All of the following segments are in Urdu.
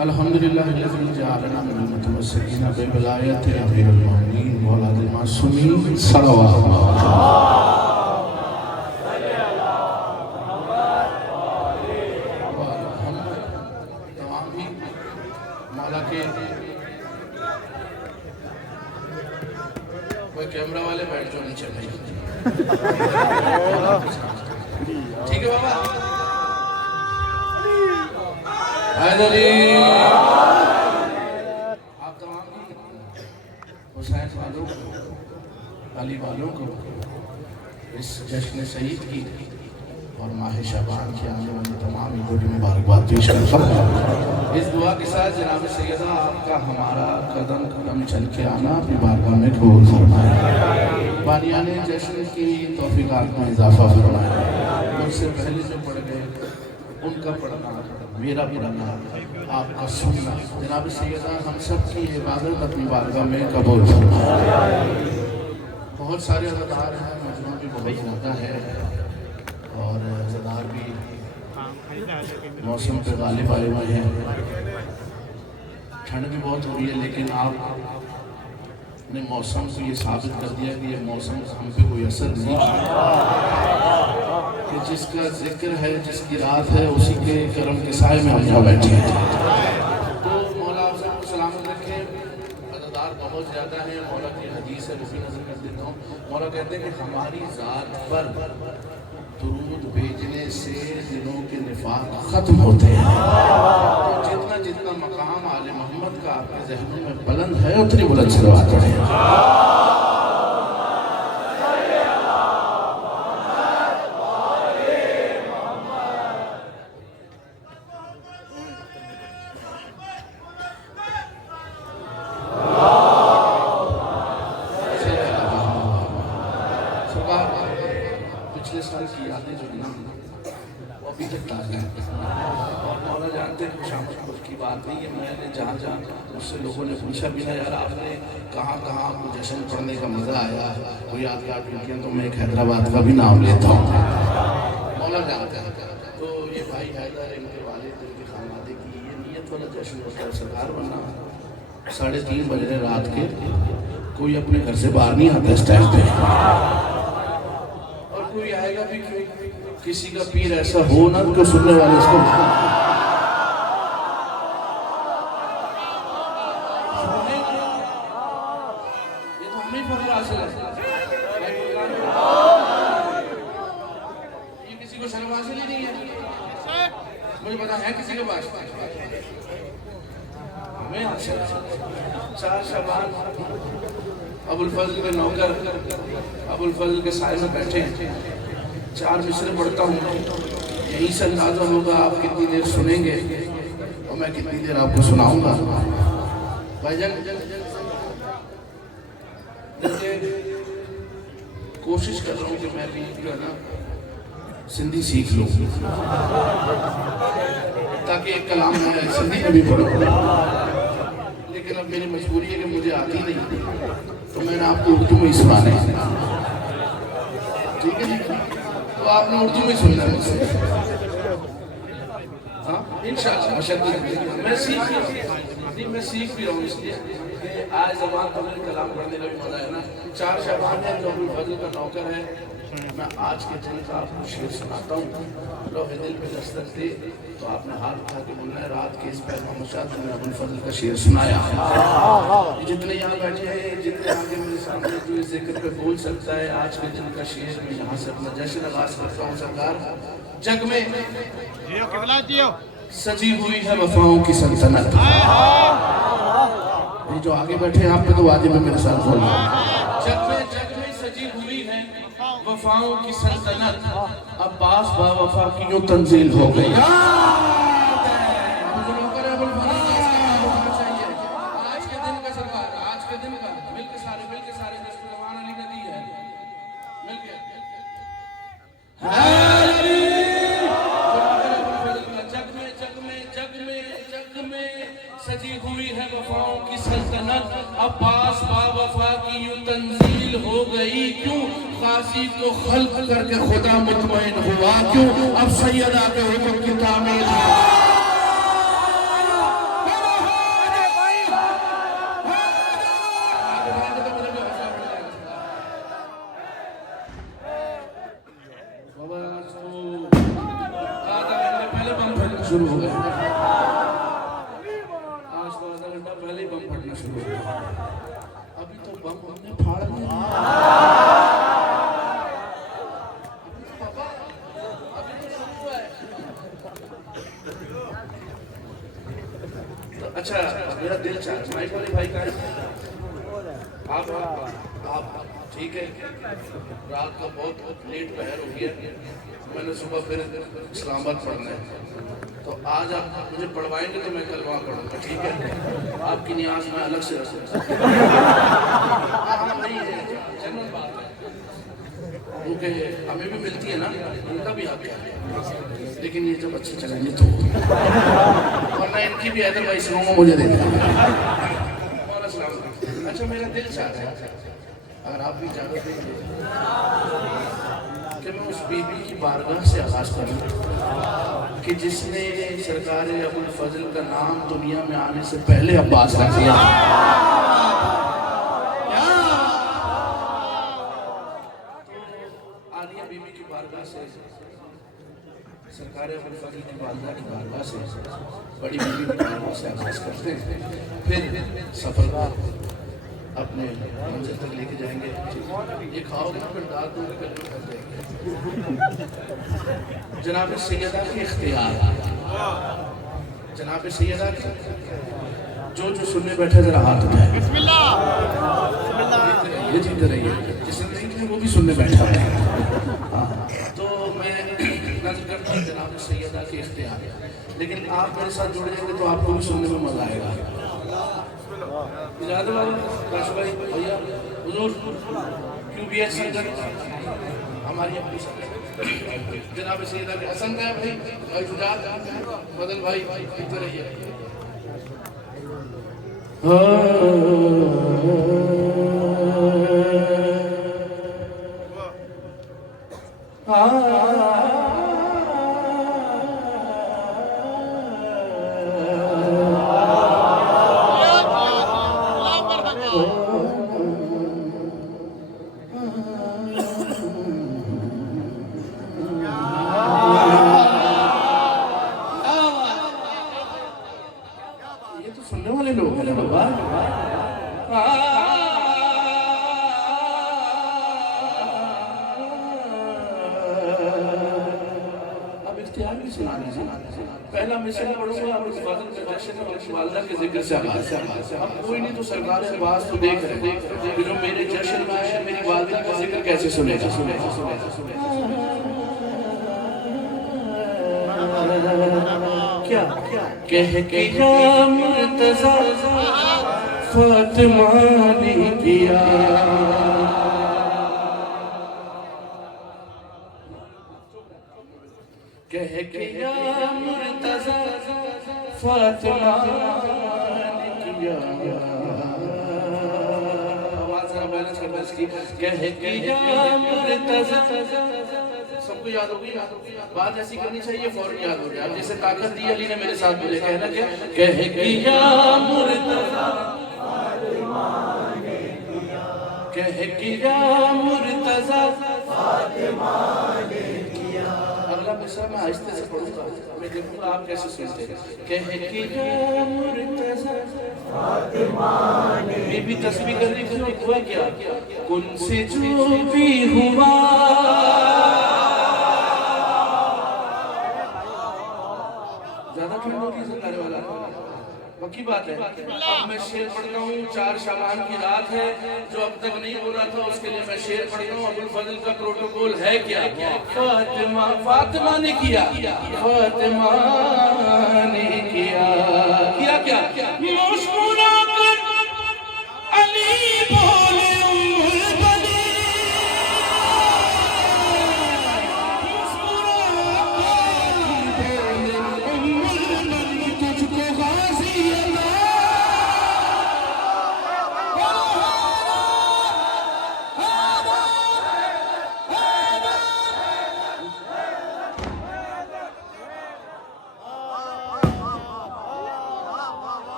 الحمدللہ الذی جعلنا من المتمسکین بولایت امیر المؤمنین اولاد المعصومین صلوات تمام ہی مولا کے کوئی کیمرہ والے بیٹھ جو نیچے بھائی ٹھیک ہے بابا حیدری آپ تمام حسین والوں کو علی والوں کو اس جشن سعید کی اور ماہ شعبان کی آنے والی تمام ہی بڑی مبارکباد پیش کرتا ہوں اس دعا کے ساتھ جناب سیدہ آپ کا ہمارا قدم قدم چل کے آنا اپنی بارگاہ میں قبول فرمائے بانیان جشن کی توفیقات میں اضافہ فرمائے مجھ سے پہلے جو پڑھ گئے ان کا پڑھنا میرا پڑھنا آپ کا سننا جناب سیدہ ہم سب کی عبادت اپنی بارگاہ میں قبول فرمائے بہت سارے عزادار ہیں مجموعہ بھی بہت زیادہ ہے اور عزادار بھی موسم پہ غالب آئے ہوئے ہیں ٹھنڈ بھی بہت ہو رہی ہے لیکن آپ نے موسم کو یہ ثابت کر دیا کہ یہ موسم ہم پہ کوئی اثر نہیں کہ جس کا ذکر ہے جس کی رات ہے اسی کے کرم کے سائے میں ہم یہاں بیٹھے ہیں تو مولا آپ سب کو سلامت رکھے عزادار بہت زیادہ ہیں مولا کی حدیث ہے وہ بھی نظر کر دیتا ہوں مولا کہتے ہیں کہ ہماری ذات پر درود بھیجنے سے دلوں کے نفاق ختم ہوتے ہیں جتنا جتنا مقام آل محمد کا آپ کے ذہنوں میں بلند ہے اتنی بلند صلوات پڑھیں پچھلے سال کی یادیں جو ہیں وہ ابھی تک تازہ ہیں اور مولا جانتے ہیں خوش آمد کی بات نہیں ہے میں نے جہاں مجھ سے لوگوں نے پوچھا بھی نا یار آپ نے کہاں کہاں آپ کو جشن پڑھنے کا مزہ آیا وہ یادگار ٹوٹیاں تو میں ایک حیدرآباد کا بھی نام لیتا ہوں مولا جانتے ہیں تو یہ بھائی حیدر ان کے والد ان کے خانوادے کی یہ نیت والا جشن ہوتا ہے سرکار ورنہ 3:30 بج رہے رات کے کوئی اپنے گھر سے باہر نہیں آتا اس ٹائم پہ اور کوئی آئے گا بھی کسی کا پیر ایسا ہو نہ کہ سننے والے اس کو یہ تو ہمیں فضل حاصل ہے یہ کسی کو شرم حاصل ہی نہیں ہے مجھے پتا ہے کسی کے پاس ہمیں حاصل 4 شعبان ابو الفضل کے نوکر ابو الفضل کے سائے میں بیٹھے ہیں 4 مصرے پڑھتا ہوں یہیں سے اندازہ ہوگا آپ کتنی دیر سنیں گے اور میں کتنی دیر آپ کو سناؤں گا بھائی جان کوشش کر رہا ہوں کہ میں بھی جو ہے نا سندھی سیکھ لوں تاکہ ایک کلام میں سندھی میں بھی پڑھوں لیکن اب میری مجبوری ہے کہ مجھے آتی نہیں تو میں نے آپ کو اردو میں ہی سنانا ہے ٹھیک ہے تو آپ نے اردو میں سننا ہے مجھ سے ہاں انشاءاللہ مشاءاللہ میں سیکھ بھی رہا ہوں اس لیے کہ آج زبان تو میرے کلام پڑھنے کا بھی مزہ ہے نا 4 شعبان ہے جو ابو الفضل کا نوکر ہے میں آج کے دن کا آپ کو شعر سناتا ہوں لوح دل پہ دستک دے تو آپ نے ہاتھ اٹھا کے بولنا ہے رات کے اس پیغام مشاہد میں ابو الفضل کا شعر سنایا جتنے یہاں بیٹھے ہیں جتنے آگے میرے سامنے جو اس ذکر پہ بول سکتا ہے آج کے دن کا شعر میں یہاں سے اپنا جشن آغاز کرتا ہوں سرکار جگ میں سجی ہوئی ہے وفاؤں کی سلطنت یہ جو آگے بیٹھے ہیں آپ پہ تو واجب ہے میرے ساتھ بولنا جگ میں سجی ہوئی ہے وفاؤں کی سلطنت عباس با وفا کی یوں تنزیل ہو گئی آج کے دن کا سرکار آج کے دن کا مل کے سارے جس کو زمانہ نہیں دی ہے مل کے جگ میں سجی ہوئی ہے وفاؤں کی سلطنت عباس با وفا کی یوں تنزیل ہو گئی کیوں خاصی کو خلق کر کے خدا مطمئن ہوا کیوں اب سیدہ کے حکم کی تعمیل ہے شروع ہو گئے. آج تو آدھا گھنٹہ پہلے ہی بم پھٹنا شروع ہو گیا. ابھی تو بم ہم نے پھاڑ دیا. اچھا میرا دل چاہتا ہے مائک والے بھائی کا آپ ٹھیک ہے. رات کا بہت لیٹ پہر ہو گیا. میں نے صبح پھر اسلام آباد پڑھنا ہے, تو آج آپ مجھے پڑھوائیں گے تو میں کل وہاں پڑھوں گا, ٹھیک ہے؟ آپ کی نیاز میں الگ سے رکھوں گا. وہی ہے جنرل بات ہے, کیونکہ ہمیں بھی ملتی ہے نا, ان کا بھی حق ہے, لیکن یہ جب اچھے چلیں گے تو, ورنہ ان کی بھی ادر وائز سنوں گا مجھے دیتے ہیں. اچھا میرا دل چاہتا ہے اگر آپ بھی چاہتے ہیں کہ میں اس بی بی کی بارگاہ سے آغاز کروں کہ جس نے سرکار ابو الفضل کا نام دنیا میں آنے سے پہلے عباس رکھ دیا. عالیہ بی بی کی بارگاہ سے, سرکار ابو الفضل کی والدہ کی بارگاہ سے, بڑی بی بی کی بارگاہ سے آغاز کرتے ہیں. پھر سفر کا اپنے منزل تک لے کے جائیں گے. یہ کھاؤ گے نا پھر داد دور کر کے کر دیں گے. جناب سیدہ کے اختیار, جناب سیدہ کے جو سننے بیٹھے ذرا ہاتھ اٹھائیں. بسم اللہ. یہ جیتے رہیے, جس نے نہیں کی وہ بھی سننے بیٹھا ہے. تو میں نظر کرتا ہوں جناب سیدہ کے اختیار, لیکن آپ میرے ساتھ جڑ جائیں گے تو آپ کو بھی سننے میں مزہ آئے گا. اجازت والی کاشو بھائی بھیا حضور کیوں بھی ایسی ہماری اپنی جناب سیدہ کے حسن کا ہے بھائی, بھائی شجاعت بدل بھائی اتنے رہیے. یہ تو سننے والے لوگ ہیں بابا. اب اختیار بھی سنا دیجیے. پہلا مثال پڑھوں گا ابو الفضل کا جشن اور والدہ کے ذکر سے آغاز. اب کوئی نہیں تو سرکار عباس تو دیکھ رہے کہ جو میرے جشن میں آئے میری والدہ کا ذکر کیسے سنے گا. کیا کہہ کے یا مرتضی فاطمہ نے کیا, کہہ کے یا مرتضی فاطمہ نے کیا. آواز ذرا بیلنس کرنا اس کی. کہہ کے یا مرتضی, سب کو یاد ہوگی, بات ایسی کرنی چاہیے فوراً یاد ہو جائے. جیسے طاقت دی علی نے میرے ساتھ مجھے کہنا کہ کہہ کہ یا مرتضی کہہ کہ یا مرتضی فاطمہ نے کیا. اگلا مصرع میں آہستہ سے پڑھوں گا, میں دیکھوں گا آپ کیسے سنتے ہیں. کہہ کہ یا مرتضی فاطمہ نے. بی بی تسبیح کر رہی تھی, ہوا کیا کن سے جو بھی ہوا زیادہ ٹھنڈ ہوگی سرکار والا پکی بات ہے. اب میں شعر پڑھتا ہوں, 4 شعبان کی رات ہے, جو اب تک نہیں ہو رہا تھا اس کے لیے میں شعر پڑھتا ہوں. ابو الفضل کا پروٹوکول ہے کیا, فاطمہ فاطمہ نے کیا, فاطمہ نے کیا. کیا مسکرا کر علی بولے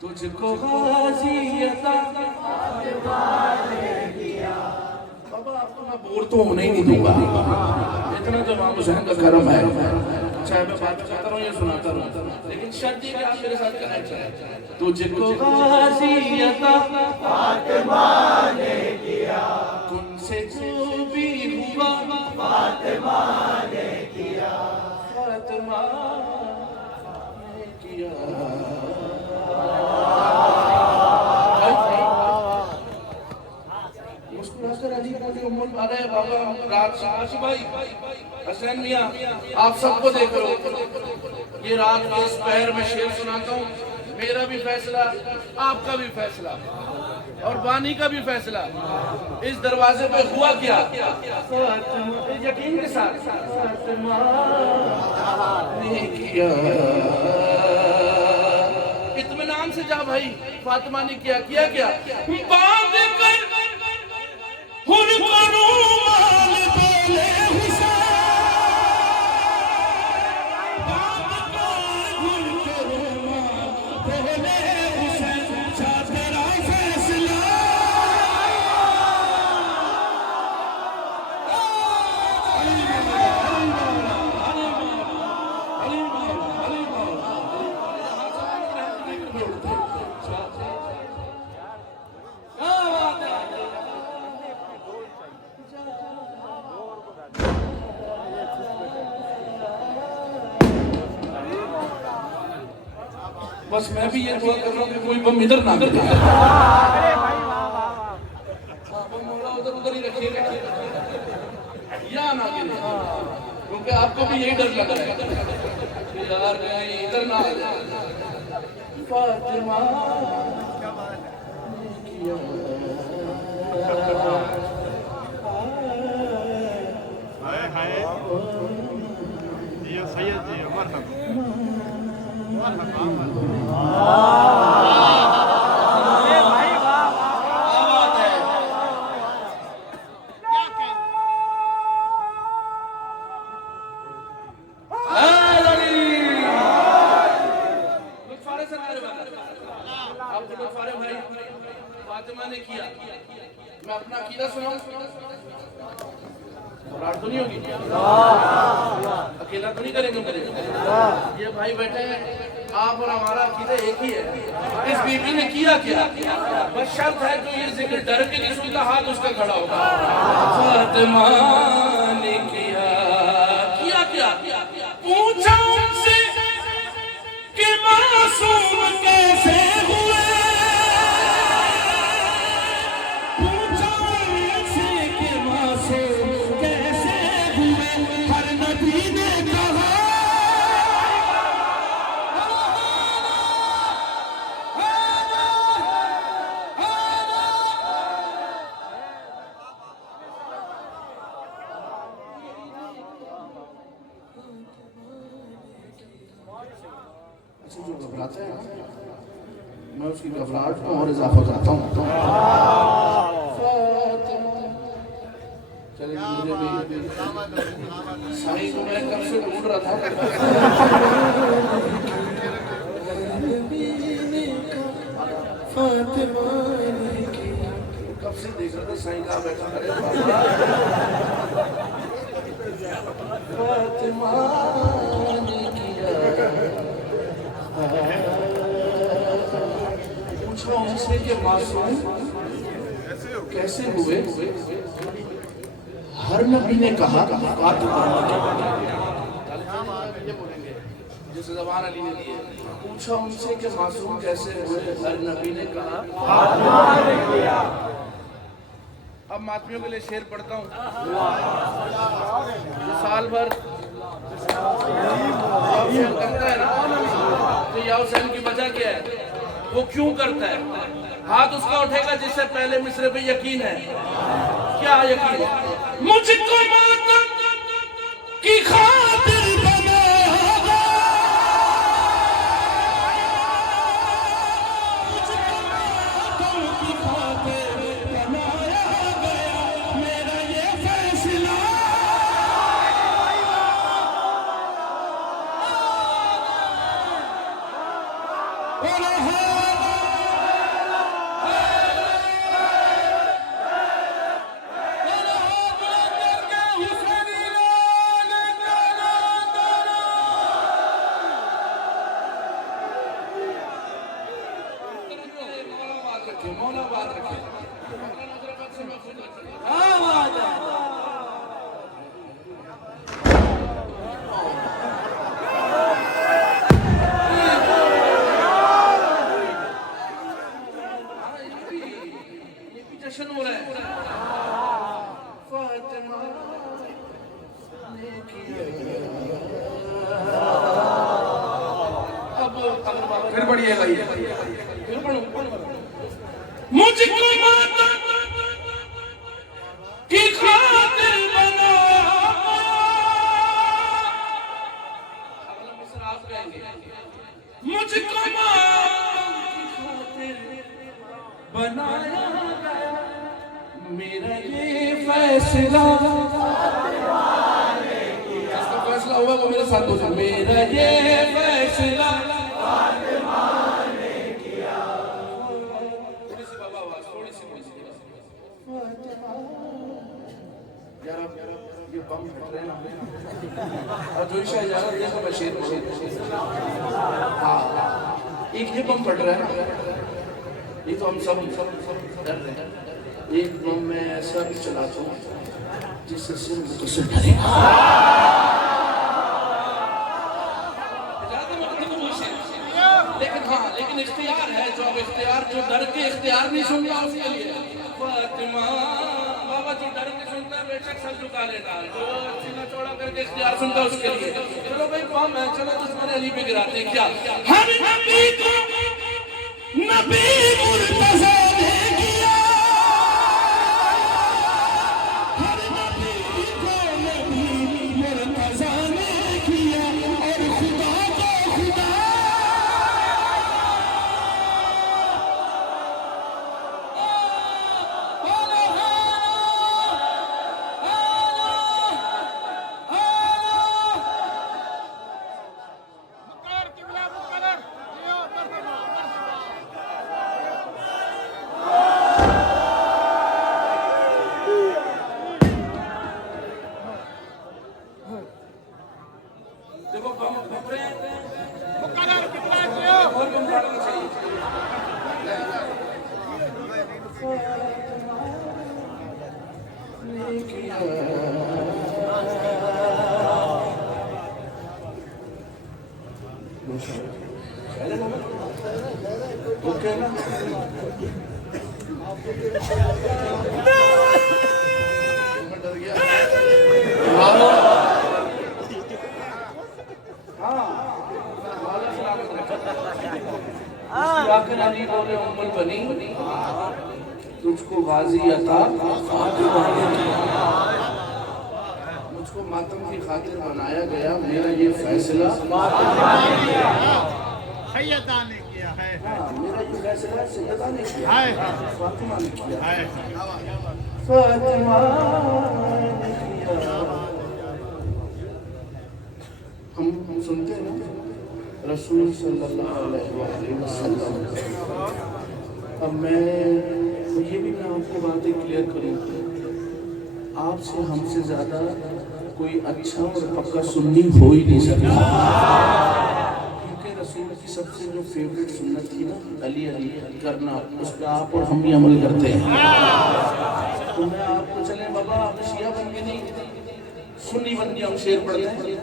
تجھ کو غازی عطا فاطمہ نے کیا. بابا میں بور تو ہونے ہی نہیں دوں گا، اتنا تو امام حسین کا کرم ہے، چاہے میں بات کرتا رہوں یا سناتا رہوں، لیکن شرط یہ کہ آپ میرے ساتھ کنیکٹ کریں۔ تجھ کو غازی عطا فاطمہ نے کیا، کن سے جو بھی ہوا فاطمہ نے کیا، فاطمہ نے کیا۔ علی کی امت آ رہے بابا رات شاش بھائی حسین میاں آپ سب کو دیکھ رہے ہو، یہ رات کے اس پہر میں شعر سناتا ہوں، میرا بھی فیصلہ آپ کا بھی فیصلہ اور بانی کا بھی فیصلہ۔ اس دروازے پہ ہوا کیا؟ یقین کے ساتھ فاطمہ نے کیا، اطمینان سے جا بھائی، فاطمہ نے کیا کیا بات کر ہن کروں مال بولے حسین، بات کر ہن کروں مال بولے حسین، چھا تیرا فیصلہ بس میں بھی یہ دعا کر رہا ہوں کہ کوئی بم ادھر نہ گر جائے، بم مولا ادھر ہی رکھیے گا یا نہ گرے، کیونکہ آپ کو بھی یہی ڈر لگ رہا ہے کہ یار کہیں ادھر نہ آ جائے۔ فاطمہ نے کیا، جی سید جی مرحبا فاطمہ نے کیا، میں اپنا عقیدہ سناؤں، راٹ تو نہیں ہوگی، اکیلا تو نہیں کریں گے مجھے، یہ بھائی بیٹھے ہیں، آپ اور ہمارا عقیدہ ایک ہی ہے۔ اس بی بی نے کیا بس شرط ہے جو یہ ذکر ڈر کے نہیں سنتا ہاتھ اس کا کھڑا ہوگا۔ فاطمہ نے کیا پوچھا ان سے کہ معصوم کیسے ہوئے، پوچھا ان سے کہ معصوم کیسے ہوئے، ہر نبی نے کہا جو گھبراتا ہے میں اس کی گھبراہٹ کو اور اضافہ کرتا ہوں۔ چلے مجھے بھی سائی کو میں کب سے ڈھونڈ رہا تھا، کب سے دیکھ رہا تھا سائی کہاں بیٹھا کرے، فاطمہ نے کیا پوچھا ان سے کہ معصوم کیسے ہوئے، ہر نبی نے کہا جیسے زبان علی نے دیے، پوچھا ان سے کہ معصوم کیسے ہوئے، ہر نبی نے کہا۔ اب ماتمیوں کے لیے شعر پڑھتا ہوں، سال بھر کرتا ہے نا تو یا حسین کی وجہ کیا ہے، وہ کیوں کرتا ہے، ہاتھ اس کا اٹھے گا جس سے پہلے مصرے پہ یقین ہے۔ کیا یقین؟ مجھ کو ماتم کی خاطر بنایا گیا، مجھ کو ماتم کی خاطر بنایا گیا، میرا یہ فیصلہ رکھے مولا آباد رکھے یہ بھی جشن ہو رہا ہے فاطمہ نے کیا پھر پڑھیے گا یہ پھر پڑھو مجھ کو ماتم کی خاطر بنا اگلا مصر آپ کہیں گے مجھ کو ماتم کی خاطر بنایا گیا میرا یہ فیصلہ جس کا فیصلہ ہوا وہ میرے ساتھ ہوتا میرا یہ فیصلہ یہ بم پھٹ رہے ہیں اور جو عشاء اجازت دے تو میں شیر ہاں ایک یہ بم پھٹ رہا ہے نا یہ تو ہم سب ڈر رہے ہیں ایک بم میں ایسا بھی چلاتا ہوں جس سے سن متصل ڈرے گا لیکن ہاں لیکن اختیار ہے جو اب اختیار جو ڈر کے اختیار نہیں سنتا اس کے لیے فاطمہ بابا جو ڈر کے سنتا ہے بے شک سر جھکا لیتا ہے جو سینہ چوڑا کر کے اختیار سنتا ہے اس کے لیے چلو بھائی بم ہے چلو دشمن علی پہ گراتے ہیں کیا ہر نبی کو نبی مرتضی نے کیا ہر نبی کو نبی مرتضی نے کیا اور خدا کو خدا دیکھو بم پھٹ رہے ہیں اور بم پھٹنا چاہیے اوکے نا ڈر گیا آخر علی بولے ام البنی تجھ کو غازی عطا فاطمہ نے کیا مجھ کو ماتم کی خاطر بنایا گیا میرا یہ فیصلہ سیدہ نے کیا ہے میرا یہ فیصلہ سیدہ نے کیا فاطمہ نے کیا فاطمہ نے کیا ہم سنتے ہیں نا رسول صلی اللہ علیہ وسلم اب میں یہ بھی میں آپ کو باتیں کلیئر کروں آپ سے ہم سے زیادہ کوئی اچھا اور پکا سنی ہو ہی نہیں سکتا کیونکہ رسول کی سب سے جو فیوریٹ سنت تھی نا علی علی کرنا اس پہ آپ اور ہم بھی عمل کرتے ہیں تو میں آپ کو چلیں بابا آپ شیعہ بن کے نہیں سنی بن کے ہم شعر پڑھتے ہیں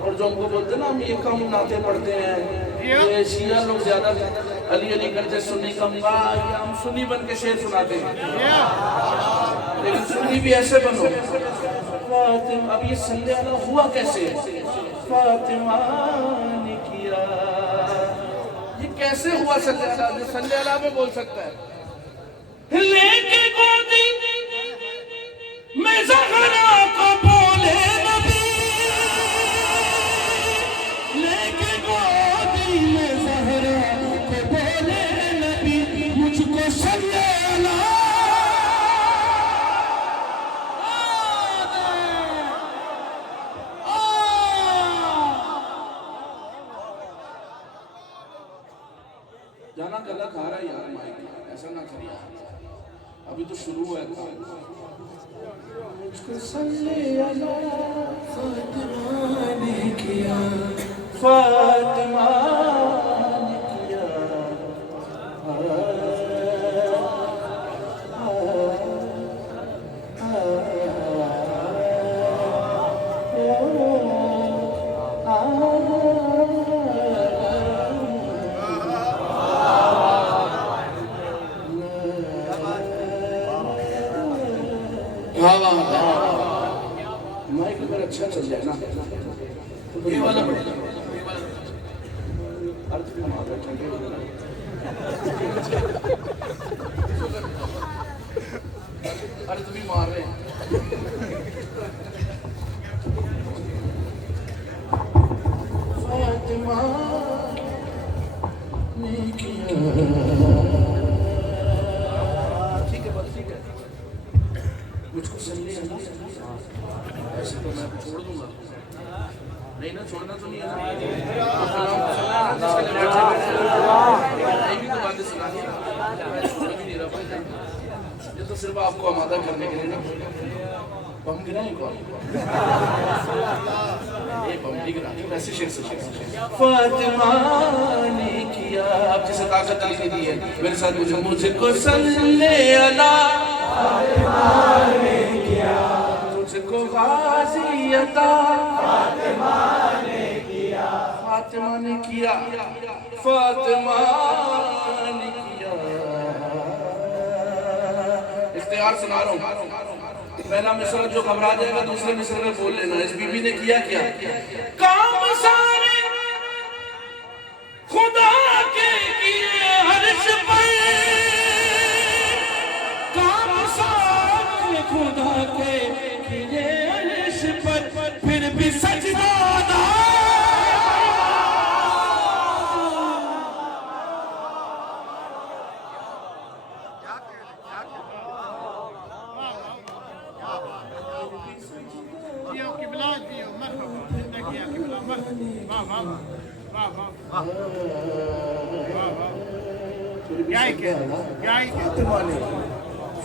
اور جو ہم کو بولتے ہیں نا ہم یہ کم نعتیں پڑھتے ہیں یہ شیعہ لوگ زیادہ علی علی کرتے سنی کم ہم سنی بن کے شعر سناتے ہیں لیکن سنی بھی ایسے بنو فاطمہ اب یہ صلی اللہ ہوا کیسے فاطمہ نے کیا یہ کیسے ہوا صلی اللہ میں بول سکتا ہے لے کے گودی میں زہرا کو بولے نبی لے کے گودی میں زہرا کو بولے نبی مجھ کو صلی اللہ جانا گلا کھا رہا ہے یار مائک ایسا نہ کریا ابھی تو شروع ہے مجھ کو صلی اللہ فاطمہ نے کیا فاطمہ نے کیا چل جائے نا تو یہ والا پڑھ لیں. ارے تمہیں مار رہے ہیں. فاطمہ نے کیا. ٹھیک ہے بس ٹھیک ہے. مجھ کو سننے ایسے تو میں چھوڑ دوں گا. نہیں نا چھوڑنا تو نہیں ہے. باتیں سنانی نہیں رہا. یہ تو صرف آپ کو آمادہ کرنے کے لیے نا. بم گرائیں کون یہ بم نہیں گرانے ویسے شیر سے فاطمہ نے کیا. آپ جسے طاقت علی نے دی ہے میرے ساتھ مجھ کو صلی اللہ فاطمہ نے کیا. تجھ کو غازی عطا فاطمہ نے کیا. فاطمہ نے کیا. فاطمہ نے کیا. اختیار سنا رہا ہوں. پہلا مصرع جو گھبرا جائے گا دوسرے مصرع میں بول لینا. اس بی بی نے کیا کیا کام سارے خدا کے کیے عرش پر. کام سارے خدا کے کیے عرش پر پھر بھی سجدہ نہ.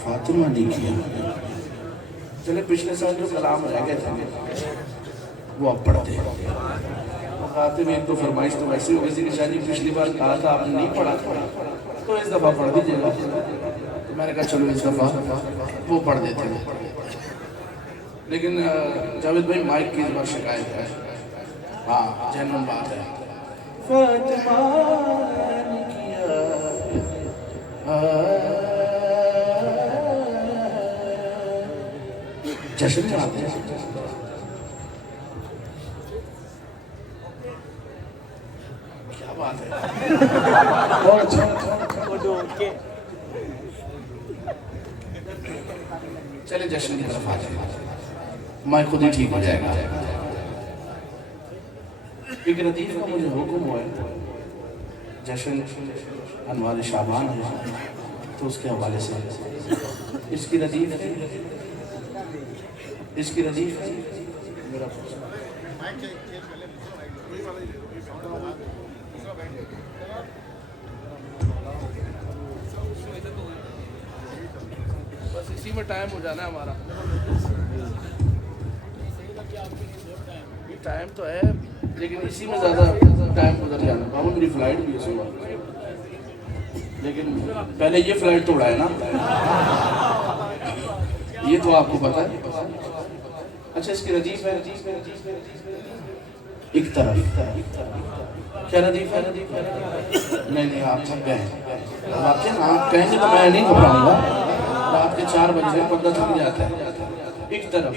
فاطمہ نے کیا. چلے پچھلے سال جو کلام رہ گئے تھے وہ اب پڑھتے ہیں. خاتم ایک تو فرمائش تو ویسے ہو گئی کہ شاید جی پچھلی بار کہا تھا آپ نے نہیں پڑھا تھا تو اس دفعہ پڑھ دیجیے گا. تو میں نے کہا چلو اس دفعہ وہ پڑھ دیتے ہیں. لیکن جاوید بھائی مائک کی اس بار شکایت ہے. ہاں جنرل بات ہے. فاطمہ نے کیا جشن مناتے ہیں. کیا بات ہے. چلے جشن کی طرف آ جائیں. میں خود ہی ٹھیک ہو جائے گا. ایک ردیف کا مجھے حکم ہوا ہے. جشن انوار شعبان ہے تو اس کے حوالے سے اس کی ردیف میرا بس اسی میں ٹائم ہو جانا ہے ہمارا. ٹائم تو ہے لیکن اسی میں زیادہ ٹائم گزر جانا. بابا میری فلائٹ بھی ہے صبح لیکن پہلے یہ فلائٹ تو اڑائے نا. یہ تو آپ کو پتا ہے. اچھا اس کی ردیف ہے ایک طرف. کیا ردیف ہے؟ نہیں آپ تھک گئے ہیں. آپ کہیں گے تو میں نہیں گھبراؤں گا. رات کے 4 بجے بندہ تھک جاتا ہے. ایک طرف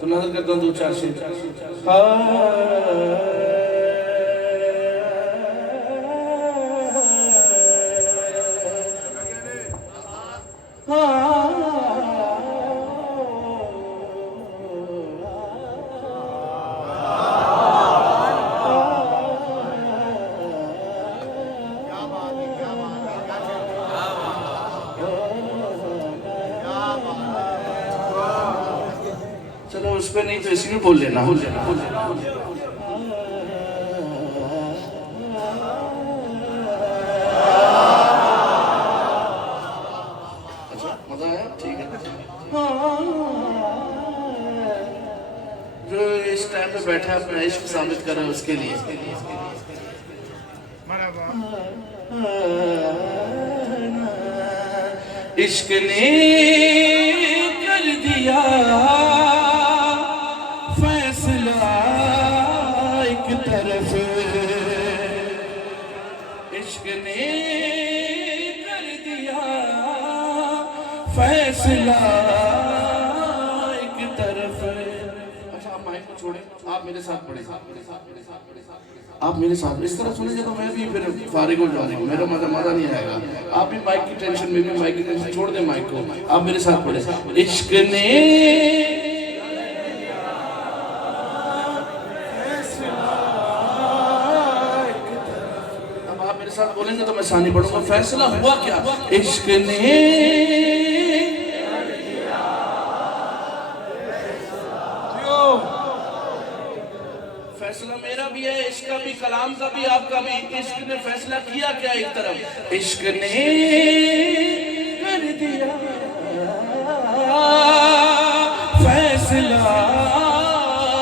تو نظر کرتا ہوں 2-4 شیر. چلو اس پہ نہیں تو اسی میں بول لینا. اچھا مزہ آیا. ٹھیک ہے. جو اس ٹائم پہ بیٹھا ہے اپنا عشق ثابت کر رہا ہے اس کے لیے. عشق نے کر دیا فیصلہ ایک طرف. عشق نے کر دیا فیصلہ ایک طرف. اچھا میرے ساتھ پڑھیں، آپ میرے ساتھ اس طرح سنیں گے تو میں بھی پھر فارغ ہو جاؤں گا، میرا مزہ نہیں آئے گا. آپ بھی مائک کی ٹینشن میں بھی مائک کی ٹینشن چھوڑ دیں مائک کو. آپ میرے ساتھ پڑھیں. عشق نے اب آپ میرے ساتھ بولیں گے تو میں ثانی پڑھوں گا. فیصلہ ہوا کیا؟ عشق نے فیصلہ میرا بھی ہے، عشق کا بھی، کلام کا بھی، آپ کا بھی. عشق نے فیصلہ کیا کیا ایک طرف؟ عشق نے کر دیا فیصلہ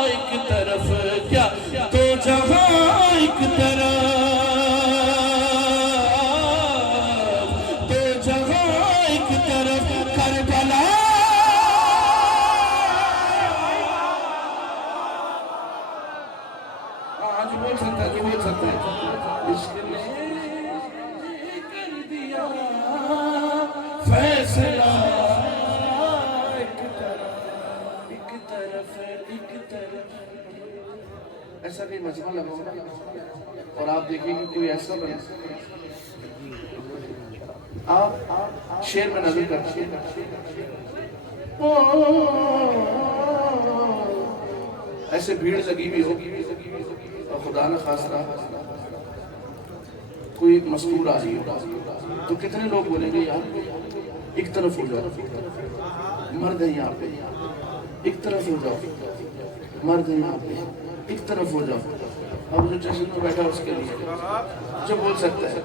ایک طرف، کیا تو جہاں ایک طرف، تو جہاں ایک طرف کربلا. بول سکتا ہے، بول سکتا ہے. عشق نے کر دیا فیصلہ ایک طرف، ایک طرف، ایک طرف. ایسا نہیں مجمع لگاؤں گا اور آپ دیکھیں کہ کوئی ایسا بنا. آپ شعر میں نظر کرتے ہیں. ایسے بھیڑ لگی ہوئی ہوگی اور خدا نہ خاصہ کوئی مستور آ رہی ہو تو کتنے لوگ بولیں گے یار ایک طرف ہو جاؤ، مرد ہیں یہاں پہ، ایک طرف ہو جاؤ، مرد ہیں یہاں پہ، ایک طرف ہو جاؤ. اب جو جشن میں بیٹھا اس کے لیے جو بول سکتا ہے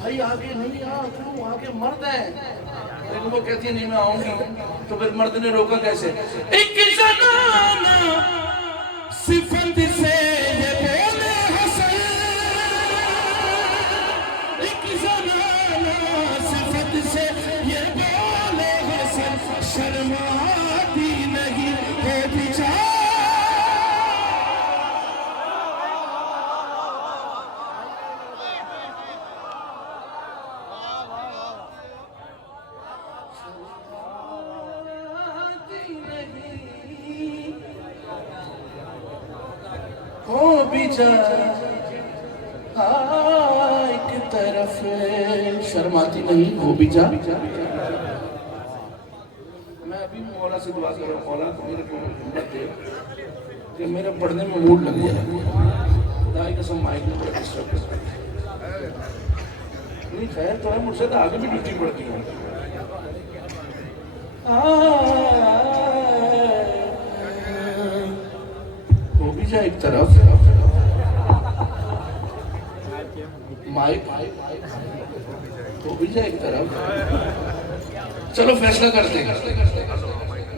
بھائی آگے نہیں کیوں آگے مرد ہیں، لیکن وہ کہتی ہے نہیں میں آؤں گی. تو پھر مرد نے روکا کیسے؟ ایک زنانہ صفت سے یہ بولے حسن، ایک زنانہ صفت سے یہ بولے حسن، شرماتی نہیں ہے بیچارہ. ہو بھی جا ایک طرف، شرماتی نہیں ہو بھی جا. میں ابھی مولا سے دعا کر رہا ہوں، مولا میرے کو ہمت دے کہ میرے پڑھنے میں موڈ لگ گیا. خدا کی قسم مائک میں بڑا ڈسٹرب ہے. نہیں خیر تو ہے، مجھ سے تو آگے بھی ڈیوٹی پڑتی ہے. ہو بھی جا ایک طرف مائک، ہو بھی جا ایک طرف. چلو فیصلہ کرتے ہیں،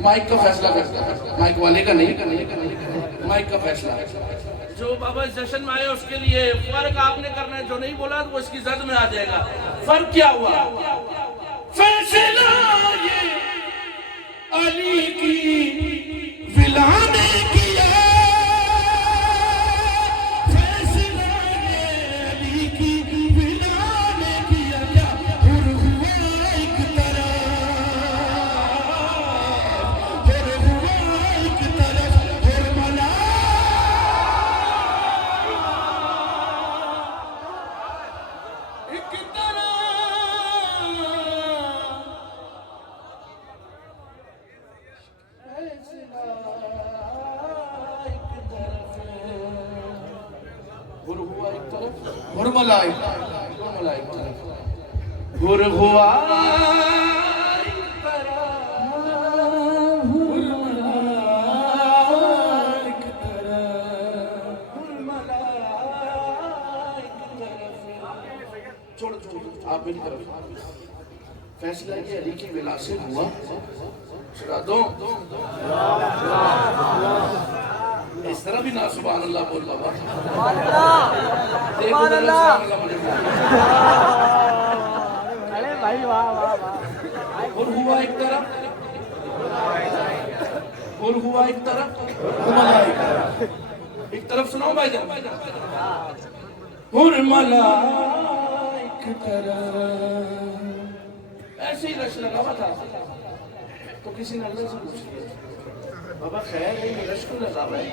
مائک کا فیصلہ کرتے ہیں، مائک والے کا نہیں، مائک کا فیصلہ. جو بابا اس جشن میں آئے اس کے لیے فرق آپ نے کرنا ہے، جو نہیں بولا تو وہ اس کی زد میں آ جائے گا. فرق کیا ہوا؟ فیصلہ یہ علی کی ولا نے کیا، فیصلہ یہ علی کی ولا نے کیا. کیا حر ہوا ایک طرف، حر ہوا ایک طرف، حر ملا ایک طرف. گر ہوا ایک طرف، گر ہوا ایک طرف. چھوڑ آپ میری طرف. فیصلہ یہ علی کی ولا سے ہوا. چھڑا دو اس طرح بھی نا سبحان اللہ بول بابا. سبحان اللہ. اور ہوا ایک طرف، اور ہوا ایک طرف، ایک طرف سناؤ بھائی جان. اور ملا ایک طرف. ایسے ہی رش لگا ہوا تھا تو کسی نے اللہ سے پوچھ لیا بابا خیر ہے یہ رش کو لگا ہوا ہے؟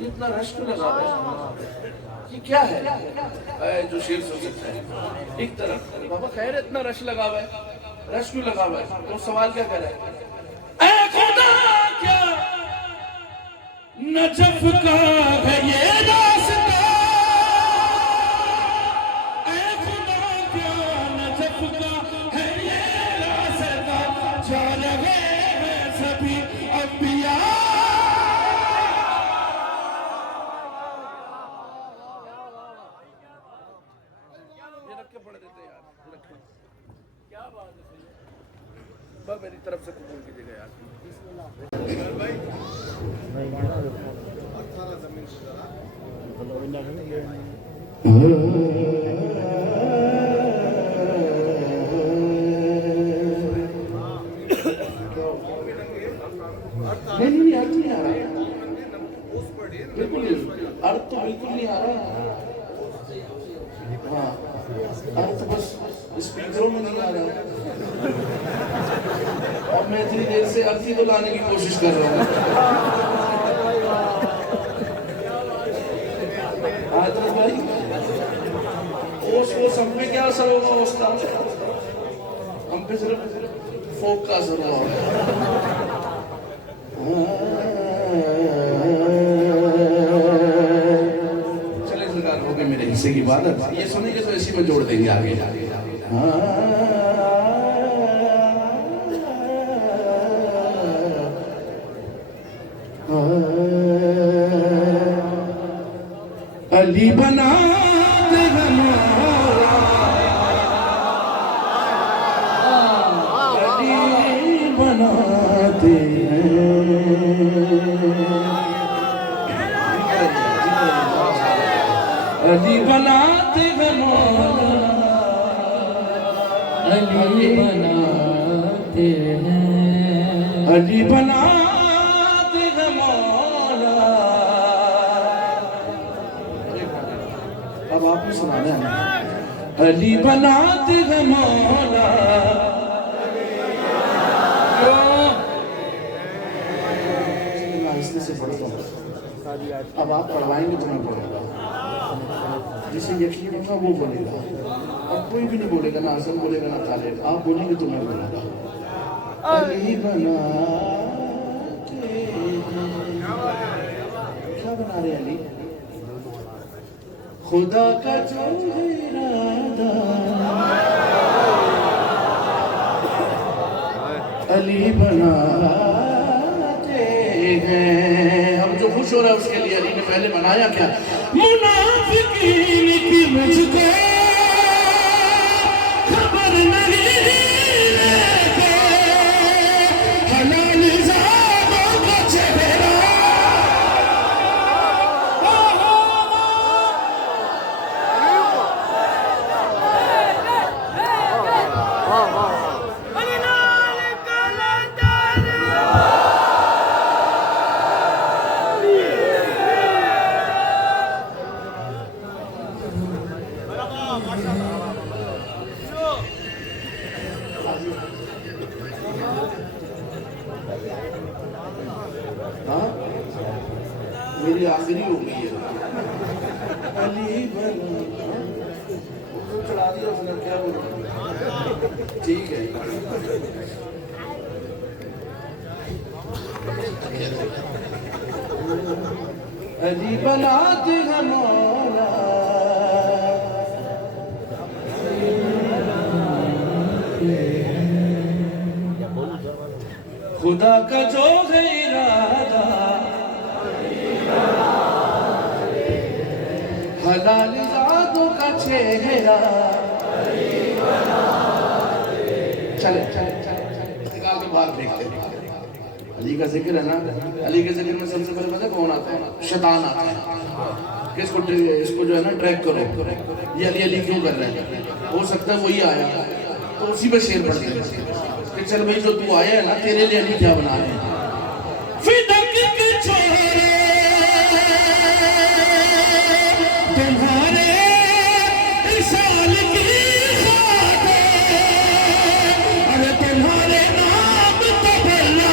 یہ اتنا رش کیوں لگا ہے؟ یہ کیا ہے؟ اے جو شیر سو سکتا ہے ایک طرف بابا خیر اتنا رش لگا ہوا ہے، رش کیوں لگا ہوا ہے؟ تو سوال کیا کر رہا ہے؟ اے خدا کیا نجف کا ہے یہ راستہ، اے خدا کیا نجف کا ہے یہ راستہ، جا رہے ہیں سبھی انبیاء۔ یہ رکھ کے پڑھ دیتے یار، رکھیں کیا بات ہے سید بس میری طرف سے قبول کیجیے گا یار۔ نہیں ارتھ نہیں آ رہا، بالکل ارتھ تو بالکل نہیں آ رہا۔ ہاں ارتھ بس اسپیکروں میں نہیں آ رہا، اور میں اتنی دیر سے ارتھ ہی تو لانے کی کوشش کر رہا ہوں۔ حضرت بھائی اس ہم پہ کیا اثر ہوگا اس کا؟ ہم پہ صرف فوک کا اثر ہوگا۔ چلے سرکار ہو گئے میرے حصے کی بات ہے، یہ سنیں گے تو اسی میں جوڑ دیں گے آگے۔ علی بناتے ہیں مولا، علی بناتے ہیں، علی بناتے ہیں مولا، علی بناتے ہیں، علی بناتے ہیں مولا۔ اب آپ نے سنانا ہے علی بناتے ہیں مولا، آہستہ سے پڑھتا ہوں، اب آپ پڑھوائیں گے تو میں پڑھوں گا، جسے یقین ہوگا وہ بولے گا، اور کوئی بھی نہیں بولے گا، نہ حسن بولے گا نہ طالب، آپ بولیں گے تو میں بولوں گا۔ علی بناتے ہیں، کیا بنا رہے ہیں علی؟ خدا کا جو ارادہ، علی بناتے ہیں۔ ہم جو خوش ہو رہا ہے اس کے لیے علی نے پہلے بنایا کیا؟ منافقین کی مجھ کو خبر نہیں لیتے، حلال زادوں کا چہرہ میری آخری ہو گئی ہے۔ علی بنا چڑھا دیا اس نے، کیا بولوں؟ ٹھیک ہے علی بناتے ہیں مولا، خدا کا جو ہے ارادہ، حلال ذاتوں کا چہرہ، چلے نکال کے باہر پھینکتے ہیں۔ علی کا ذکر ہے نا، علی کے ذکر میں سب سے پہلے پتہ کون آتا ہے؟ شیطان آتا ہے کہ اس کو جو ہے نا ٹریک کرو، یہ علی علی کیوں کر رہے ہیں؟ ہو سکتا ہے وہی آیا تو اسی پہ شعر پڑھتے ہیں کہ چل بھائی جو تو آیا ہے نا، تیرے لیے علی کیا بنا رہے ہیں؟ فدق کے چھوڑے تمہارے رسال کی خاطر، ارے تمہارے نام تو بھلا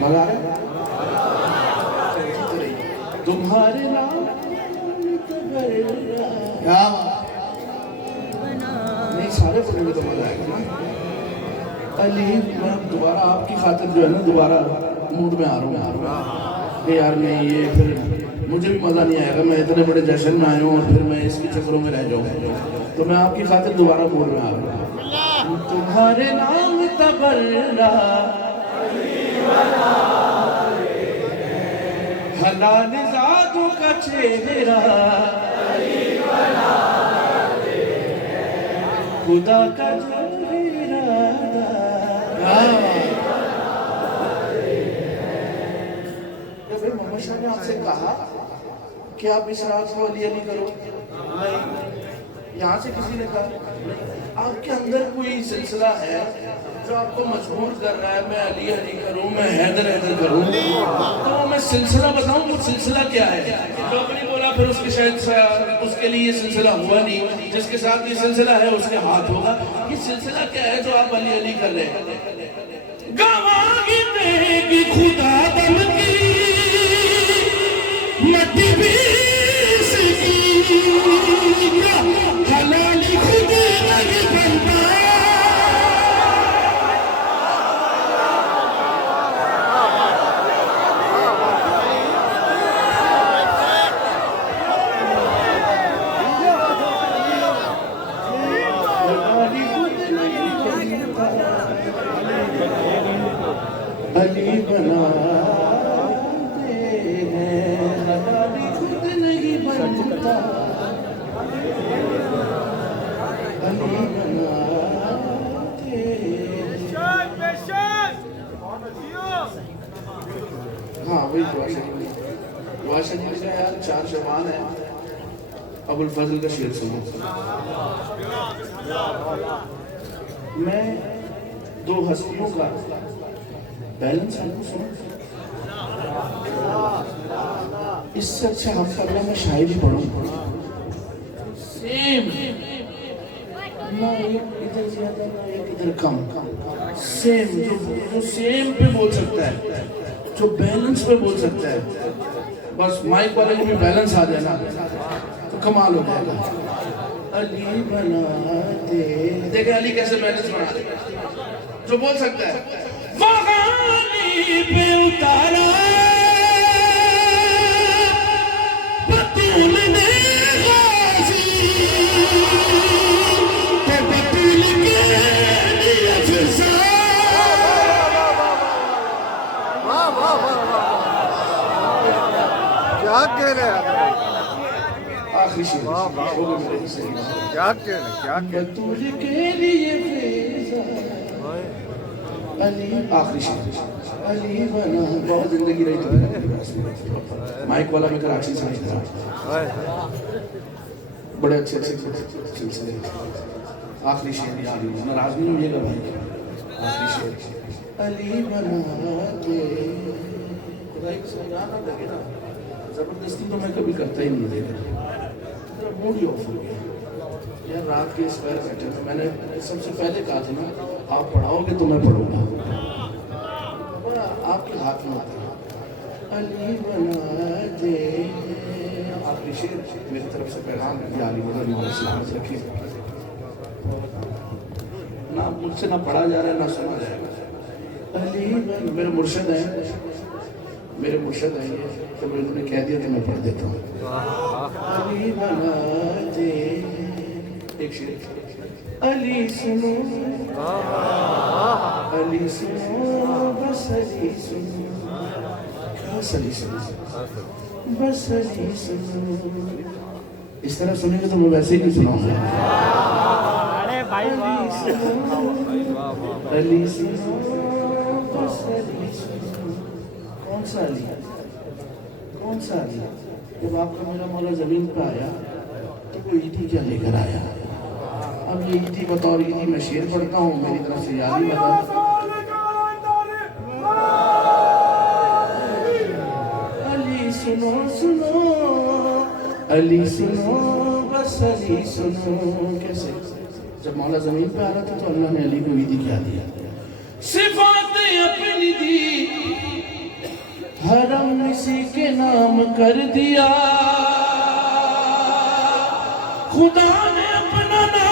مزہ آ رہا ہے تمہارے نام تبر رہا نہیں سارے پڑھیں گے تو مزہ آئے گا علی میں دوبارہ آپ کی خاطر جو ہے نا دوبارہ موڈ میں آ رہا ہوں کہ یار نہیں یہ پھر مجھے بھی مزہ نہیں آئے گا میں اتنے بڑے جشن میں آیا ہوں اور پھر میں اس کی چکروں میں رہ جاؤں تو میں آپ کی خاطر دوبارہ موڈ میں آ رہا ہوں تمہارے نام تبر رہا حلال ذاتوں کا چہرہ خدا کا جو ارادہ پھر محمد شاہ نے آپ سے کہا کہ آپ اس رات کو علی علی کرو یہاں سے کسی نے کہا آپ کے اندر کوئی سلسلہ ہے جو آپ کو مجبور کر رہا ہے میں علی علی کروں میں حیدر حیدر کروں تو میں سلسلہ بتاؤں وہ سلسلہ کیا ہے جو اپنی بولا پھر اس کے شاید اس کے لیے یہ سلسلہ ہوا نہیں جس کے ساتھ یہ سلسلہ ہے اس کے ہاتھ ہوگا یہ سلسلہ کیا ہے جو آپ علی علی کر رہے ہیں گواہی دے گی خدا دم کی مٹی بھی اس کی حلالی خود نہیں بنتا علی بناتے ہیں حلالی خود نہیں بنتا علی بناتے ہاں وہی دعا شریف کا یار 4 شعبان ہے ابو الفضل کا شعر سنو میں 2 ہستیوں کا بیلنس سنو اس سے اچھا حق اللہ میں شاعری پڑھوں سیم نہ ایک ادھر زیادہ نہ ایک ادھر کم سیم جو سیم پہ بول سکتا ہے جو بیلنس پہ بول سکتا ہے بس مائک والے کو بھی بیلنس آ جائے نا تو کمال ہو جائے گا علی بنا دے دیکھیں علی کیسے بیلنس بنا دے جو بول سکتا ہے وغانی پہ اتارا بطول نے غازی تو بطول کے لیے فضا کیا کہہ رہے ہیں آخری شیر کیا کہہ رہے ہیں بطول کے لیے فضا علی آخری شیر علی بنا بہت زندگی رہی تو مائک والا میں کراچی سے نہیں تھا بڑے اچھے سلسلے آخری شیر یاد ہی ناراض نہیں ہوئیے گا بھائی آخری شیر علی بنا کے خدائی کو سمجھانا لگے نا زبردستی تو میں کبھی کرتا ہی نہیں دیکھا میرا موڈ ہی آف ہو گیا یار رات کے اس پیر بیٹھے تھے میں نے سب سے پہلے کہا تھا نا آپ پڑھاؤ گے تو میں پڑھوں گا آپ کے ہاتھ میں آتا ہے علی بنا دے آخری شیر میری طرف سے پیغام ہے یا علی بنا دے سلامت رکھیے نہ مجھ سے نہ پڑھا جا رہا ہے نہ سنا جائے گا علی بنا میرے مرشد ہیں یہ تو میں نے کہہ دیا کہ میں پڑھ دیتا ہوں علی بنا دے ایک شیر علی سنو بس علی سنو بس علی سنو بس علی سنو اس طرح سنیں گے تو میں ویسے ہی نہیں سناؤں گا علی سنو بس علی سنو کون سا علی جب آپ کا میرا مولا زمین پہ آیا تو کوئی عیدی کیا لے کر آیا اب یہ عیدی بطور عیدی میں شعر پڑھتا ہوں میری طرف سے یاد ہی بتا علی سنو علی سنو بس علی سنو کیسے جب مولا زمین پہ آ رہا تھا تو اللہ نے علی کو عیدی کیا دیا؟ صفات اپنی دی، حرم اسی کے نام کر دیا، خدا نے اپنا نام